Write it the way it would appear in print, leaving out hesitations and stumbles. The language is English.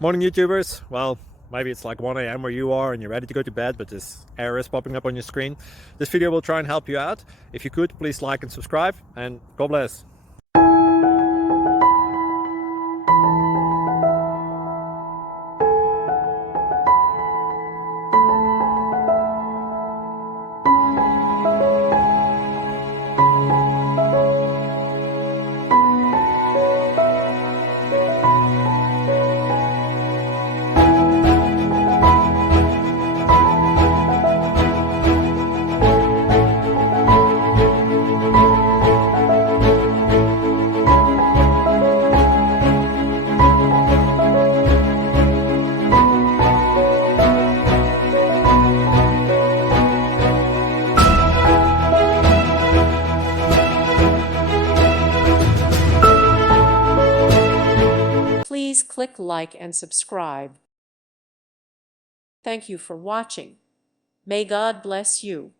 Morning YouTubers. Well, maybe it's like 1 a.m. where you are and you're ready to go to bed, but this error is popping up on your screen. This video will try and help you out. If you could, please like and subscribe, and God bless. Please click like and subscribe. Thank you for watching. May God bless you.